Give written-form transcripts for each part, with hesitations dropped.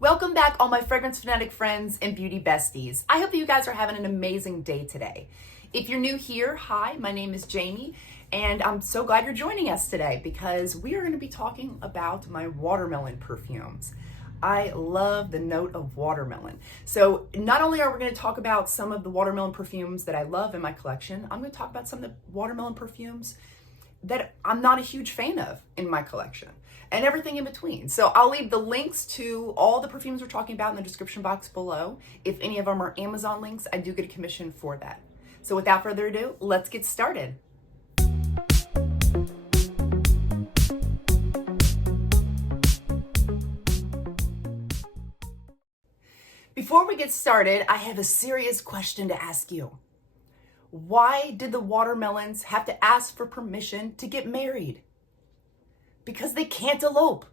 Welcome back, all my fragrance fanatic friends and beauty besties. I hope that you guys are having an amazing day today. If you're new here, hi, my name is Jamie, and I'm so glad you're joining us today because we are going to be talking about my watermelon perfumes. I love the note of watermelon. So not only are we going to talk about some of the watermelon perfumes that I love in my collection, I'm going to talk about some of the watermelon perfumes that I'm not a huge fan of in my collection, and everything in between. So I'll leave the links to all the perfumes we're talking about in the description box below. If any of them are Amazon links, I do get a commission for that. So without further ado, let's get started. Before we get started, I have a serious question to ask you. Why did the watermelons have to ask for permission to get married? Because they can't elope.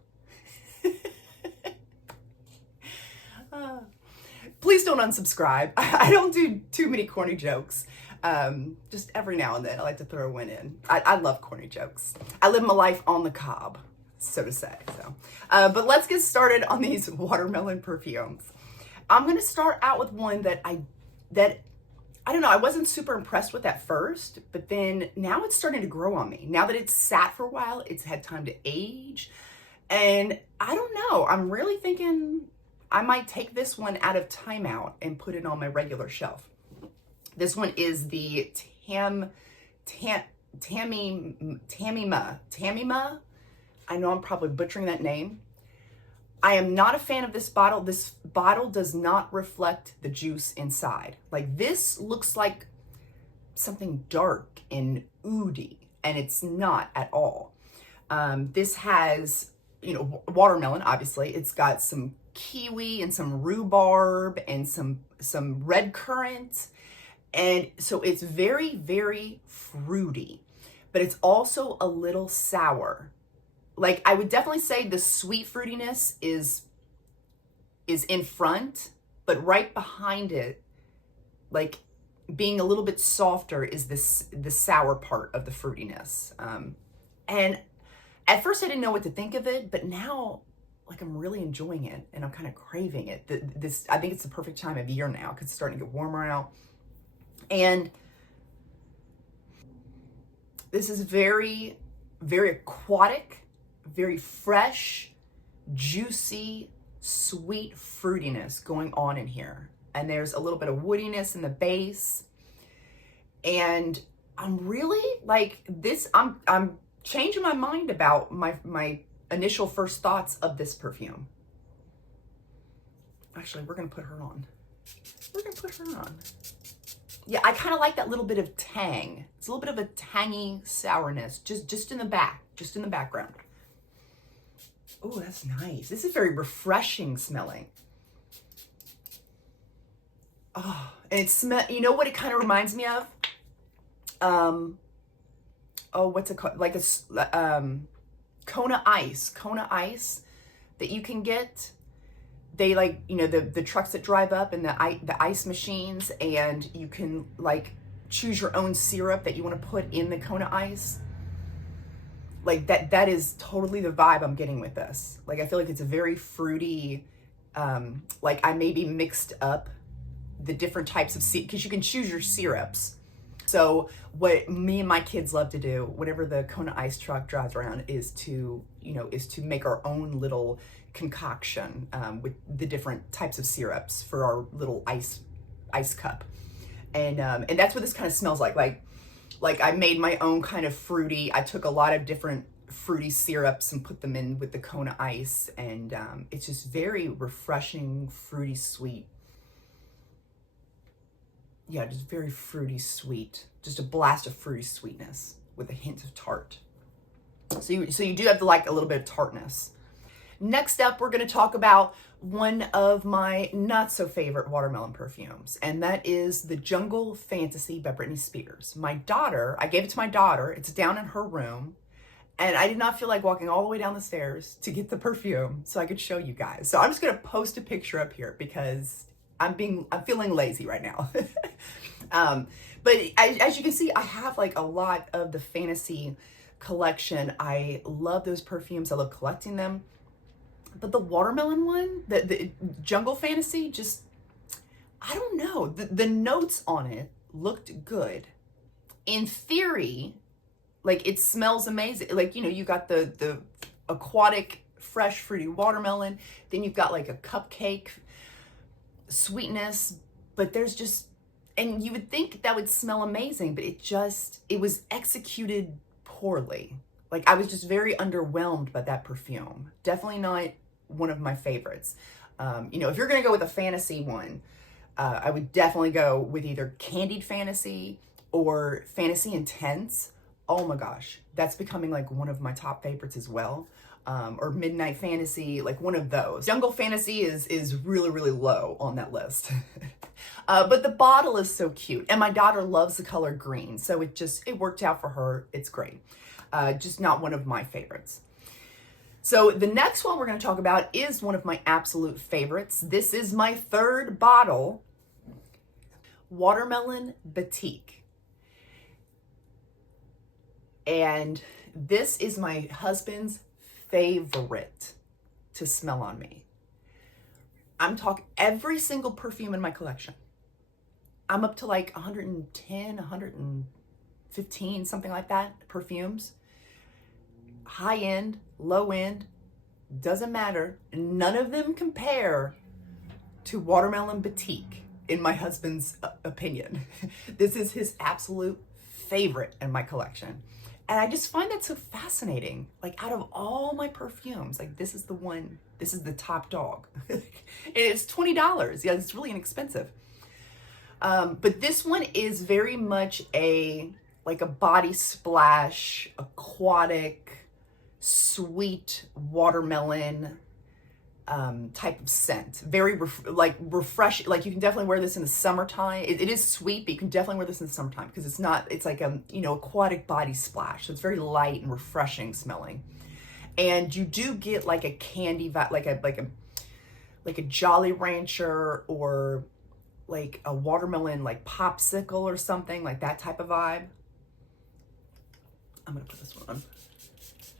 Please don't unsubscribe. I don't do too many corny jokes. Just every now and then I like to throw one in. I love corny jokes. I live my life on the cob, so to say. But let's get started on these watermelon perfumes. I'm going to start out with one that I don't know, I wasn't super impressed with at first, but then now it's starting to grow on me. Now that it's sat for a while, it's had time to age. And I don't know, I'm really thinking I might take this one out of timeout and put it on my regular shelf. This one is the Tamima. I know I'm probably butchering that name. I am not a fan of this bottle. This bottle does not reflect the juice inside. Like, this looks like something dark and oody, and it's not at all. This has, watermelon, obviously. It's got some kiwi and some rhubarb and some red currant. And so it's very, very fruity, but it's also a little sour. Like, I would definitely say the sweet fruitiness is in front, but right behind it, like being a little bit softer, is the sour part of the fruitiness. And at first I didn't know what to think of it, but now, like, I'm really enjoying it and I'm kind of craving it. I think it's the perfect time of year now because it's starting to get warmer out. And this is very, very aquatic, very fresh, juicy, sweet fruitiness going on in here. And there's a little bit of woodiness in the base. And I'm really like this, I'm changing my mind about my initial first thoughts of this perfume. Actually, we're gonna put her on. Yeah, I kind of like that little bit of tang. It's a little bit of a tangy sourness, just in the background. Oh, that's nice. This is very refreshing smelling. Oh, and it you know what it kind of reminds me of? What's it called? Like a Kona Ice that you can get. They, like, the trucks that drive up and the ice machines, and you can, like, choose your own syrup that you want to put in the Kona Ice. Like, that is totally the vibe I'm getting with this. Like, I feel like it's a very fruity, like, I maybe mixed up the different types of because you can choose your syrups. So what me and my kids love to do whenever the Kona Ice truck drives around is to make our own little concoction with the different types of syrups for our little ice cup. And that's what this kind of smells like. Like I made my own kind of fruity. I took a lot of different fruity syrups and put them in with the Kona Ice, and it's just very refreshing, fruity, sweet. Yeah, just very fruity, sweet. Just a blast of fruity sweetness with a hint of tart. So you do have to like a little bit of tartness. Next up, we're going to talk about one of my not so favorite watermelon perfumes, and that is the Jungle Fantasy by Britney Spears. I gave it to my daughter. It's down in her room, and I did not feel like walking all the way down the stairs to get the perfume so I could show you guys. So I'm just going to post a picture up here because I'm feeling lazy right now. But as you can see, I have like a lot of the fantasy collection. I love those perfumes. I love collecting them. But the watermelon one, the Jungle Fantasy, just, I don't know. The notes on it looked good. In theory, like it smells amazing. Like, you know, you got the aquatic, fresh, fruity watermelon. Then you've got like a cupcake sweetness, but there's just, and you would think that would smell amazing, but it was executed poorly. Like I was just very underwhelmed by that perfume. Definitely not one of my favorites. You know, if you're gonna go with a fantasy one, I would definitely go with either Candied Fantasy or Fantasy Intense. Oh my gosh, that's becoming like one of my top favorites as well. Or Midnight Fantasy, like one of those. Jungle Fantasy is really, really low on that list. But the bottle is so cute. And my daughter loves the color green, so it worked out for her. It's great. Just not one of my favorites. So the next one we're going to talk about is one of my absolute favorites. This is my third bottle, Watermelon Batik. And this is my husband's favorite to smell on me. I'm talking every single perfume in my collection. I'm up to like 110, 115, something like that, perfumes. High end, low end, doesn't matter. None of them compare to Watermelon Batik, in my husband's opinion. This is his absolute favorite in my collection. And I just find that so fascinating. Like out of all my perfumes, like this is the one, this is the top dog. It's $20. Yeah, it's really inexpensive. But this one is very much like a body splash, aquatic, sweet watermelon type of scent. Very refreshing. Like you can definitely wear this in the summertime. It is sweet, but you can definitely wear this in the summertime because it's like a, you know, aquatic body splash. So it's very light and refreshing smelling. And you do get like a candy vibe, like a Jolly Rancher or like a watermelon like popsicle or something, like that type of vibe. I'm gonna put this one on.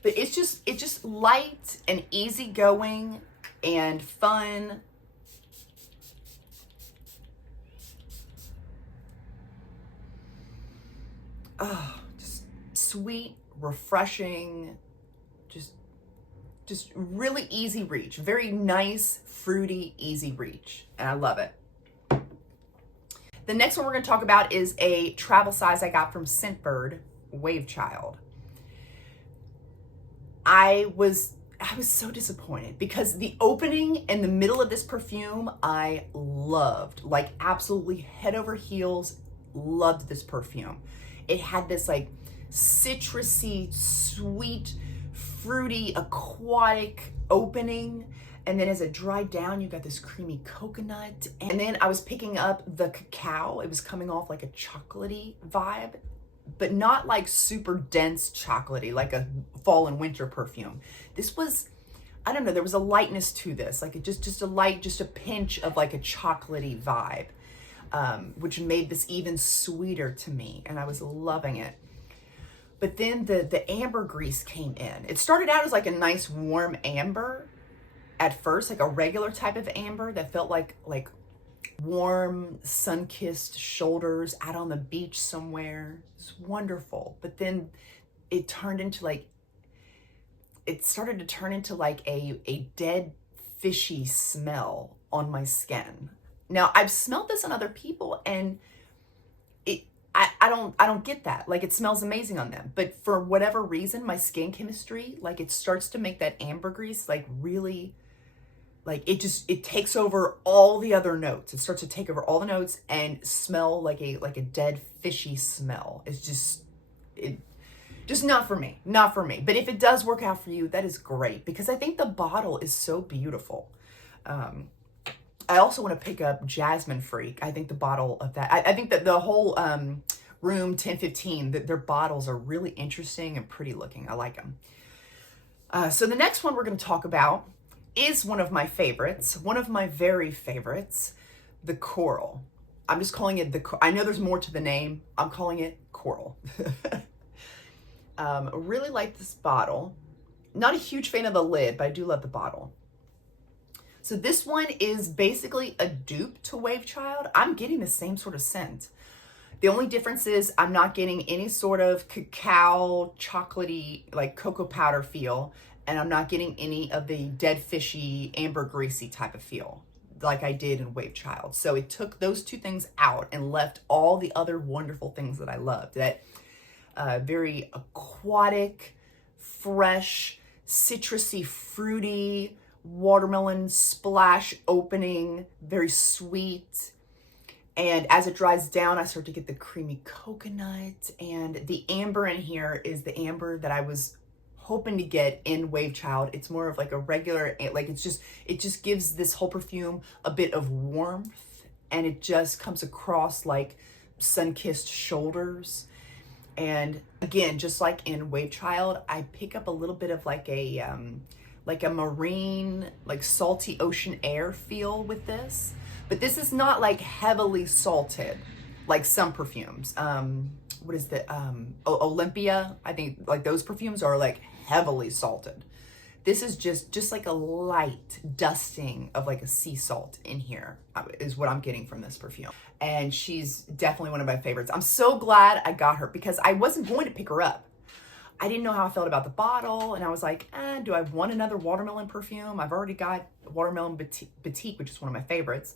But it's just light and easygoing and fun. Oh, just sweet, refreshing, just really easy reach. Very nice, fruity, easy reach. And I love it. The next one we're going to talk about is a travel size I got from Scentbird, Wavechild. I was so disappointed because the opening and the middle of this perfume I loved, like absolutely head over heels, loved this perfume. It had this like citrusy, sweet, fruity, aquatic opening. And then as it dried down, you got this creamy coconut. And then I was picking up the cacao. It was coming off like a chocolatey vibe, but not like super dense chocolatey, like a fall and winter perfume. This was, I don't know, there was a lightness to this, like just a pinch of like a chocolatey vibe, which made this even sweeter to me. And I was loving it. But then the ambergris came in. It started out as like a nice warm amber at first, like a regular type of amber that felt like warm, sun-kissed shoulders out on the beach somewhere. It's wonderful. But then it started to turn into like a dead fishy smell on my skin. Now I've smelled this on other people and I don't get that. Like it smells amazing on them, but for whatever reason, my skin chemistry, like it starts to make that ambergris like really, like it takes over all the other notes. It starts to take over all the notes and smell like a dead fishy smell. It's just not for me, not for me. But if it does work out for you, that is great because I think the bottle is so beautiful. I also want to pick up Jasmine Freak. I think the bottle of that, I think that the whole room 1015, that their bottles are really interesting and pretty looking. I like them. So the next one we're going to talk about is one of my favorites, one of my very favorites, the Coral. I'm just calling it I know there's more to the name. I'm calling it Coral. Really like this bottle. Not a huge fan of the lid, but I do love the bottle. So this one is basically a dupe to Wavechild. I'm getting the same sort of scent. The only difference is I'm not getting any sort of cacao, chocolatey, like cocoa powder feel, and I'm not getting any of the dead fishy, amber greasy type of feel like I did in Wavechild. So it took those two things out and left all the other wonderful things that I loved. That very aquatic, fresh, citrusy, fruity, watermelon splash opening, very sweet. And as it dries down, I start to get the creamy coconut, and the amber in here is the amber that I was hoping to get in Wavechild. It's more of like a regular, like it just gives this whole perfume a bit of warmth, and it just comes across like sun-kissed shoulders. And again, just like in Wavechild, I pick up a little bit of like a marine, like salty ocean air feel with this. But this is not like heavily salted like some perfumes. What is the Olympia? I think like those perfumes are like heavily salted. This is just like a light dusting of like a sea salt in here is what I'm getting from this perfume. And she's definitely one of my favorites. I'm so glad I got her because I wasn't going to pick her up. I didn't know how I felt about the bottle, and I was like, do I want another watermelon perfume? I've already got Watermelon Batik, which is one of my favorites,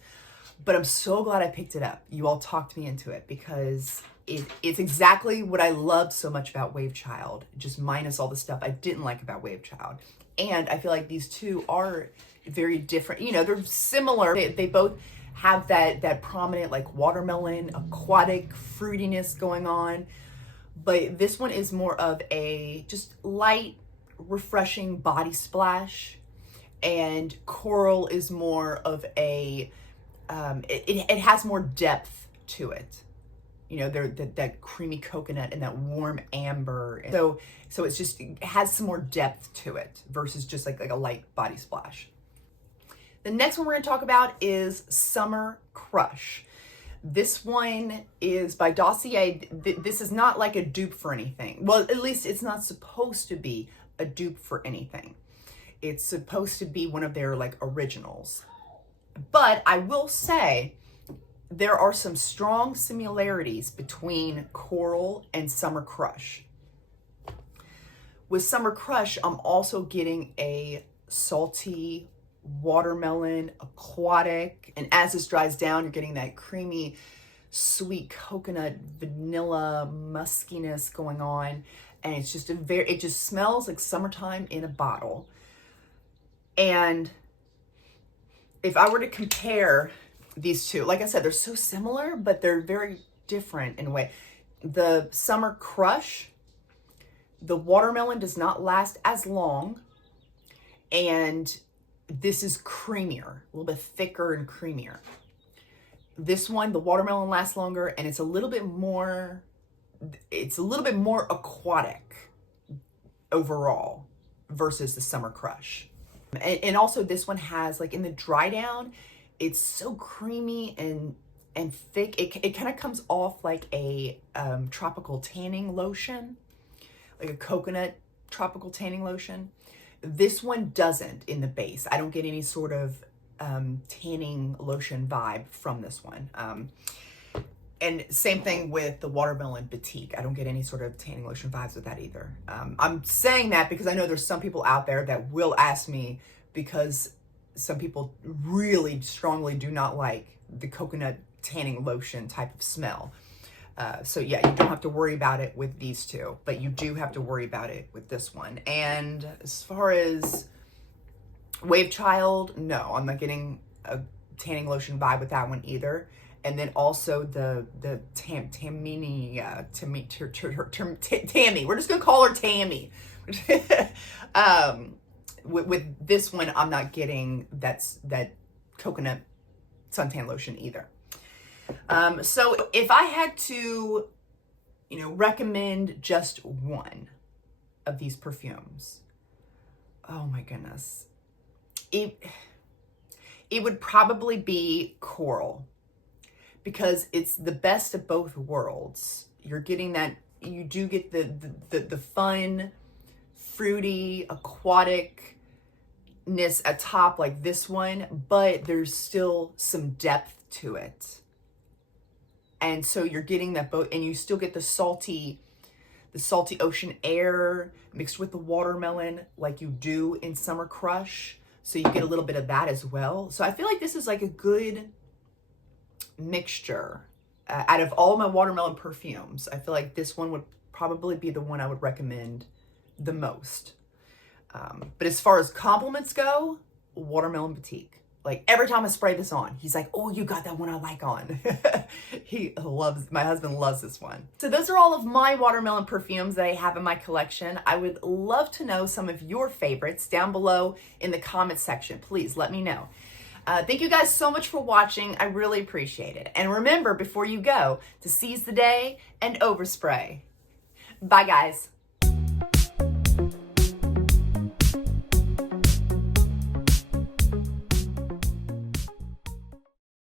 but I'm so glad I picked it up. You all talked me into it because it's exactly what I loved so much about Wavechild, just minus all the stuff I didn't like about Wavechild. And I feel like these two are very different. You know, they're similar. They both have that prominent like watermelon, aquatic fruitiness going on. But this one is more of a just light, refreshing body splash. And Coral is more of a, it has more depth to it. You know, that creamy coconut and that warm amber. So it's just, it has some more depth to it versus just like a light body splash. The next one we're gonna talk about is Summer Crush. This one is by Dossier. This is not like a dupe for anything. Well, at least it's not supposed to be a dupe for anything. It's supposed to be one of their like originals. But I will say there are some strong similarities between Coral and Summer Crush. With Summer Crush, I'm also getting a salty watermelon, aquatic, and as this dries down, you're getting that creamy, sweet coconut, vanilla muskiness going on, and it's just it just smells like summertime in a bottle. And if I were to compare these two, like I said, they're so similar, but they're very different in a way. The Summer Crush, the watermelon does not last as long, and this is creamier, a little bit thicker and creamier. This one, the watermelon lasts longer, and it's a little bit more aquatic overall versus the Summer Crush. And also this one has, like in the dry down, it's so creamy and thick. It kind of comes off like a tropical tanning lotion, like a coconut tropical tanning lotion. This one doesn't in the base. I don't get any sort of tanning lotion vibe from this one. And same thing with the Watermelon Batik. I don't get any sort of tanning lotion vibes with that either. I'm saying that because I know there's some people out there that will ask me, because some people really strongly do not like the coconut tanning lotion type of smell. So yeah, you don't have to worry about it with these two, but you do have to worry about it with this one. And as far as Wavechild, no, I'm not getting a tanning lotion vibe with that one either. And then also the Tammy, we're just gonna call her Tammy. With this one, I'm not getting that coconut suntan lotion either. So if I had to, recommend just one of these perfumes, oh my goodness, it would probably be Coral, because it's the best of both worlds. You're getting that, you do get the fun, fruity, aquatic atop like this one, but there's still some depth to it. And so you're getting that both, and you still get the salty ocean air mixed with the watermelon like you do in Summer Crush. So you get a little bit of that as well. So I feel like this is like a good mixture. Out of all my watermelon perfumes, I feel like this one would probably be the one I would recommend the most. But as far as compliments go, Watermelon Boutique. Like every time I spray this on, he's like, oh, you got that one I like on. My husband loves this one. So those are all of my watermelon perfumes that I have in my collection. I would love to know some of your favorites down below in the comments section. Please let me know. Thank you guys so much for watching. I really appreciate it. And remember, before you go, to seize the day and overspray. Bye, guys.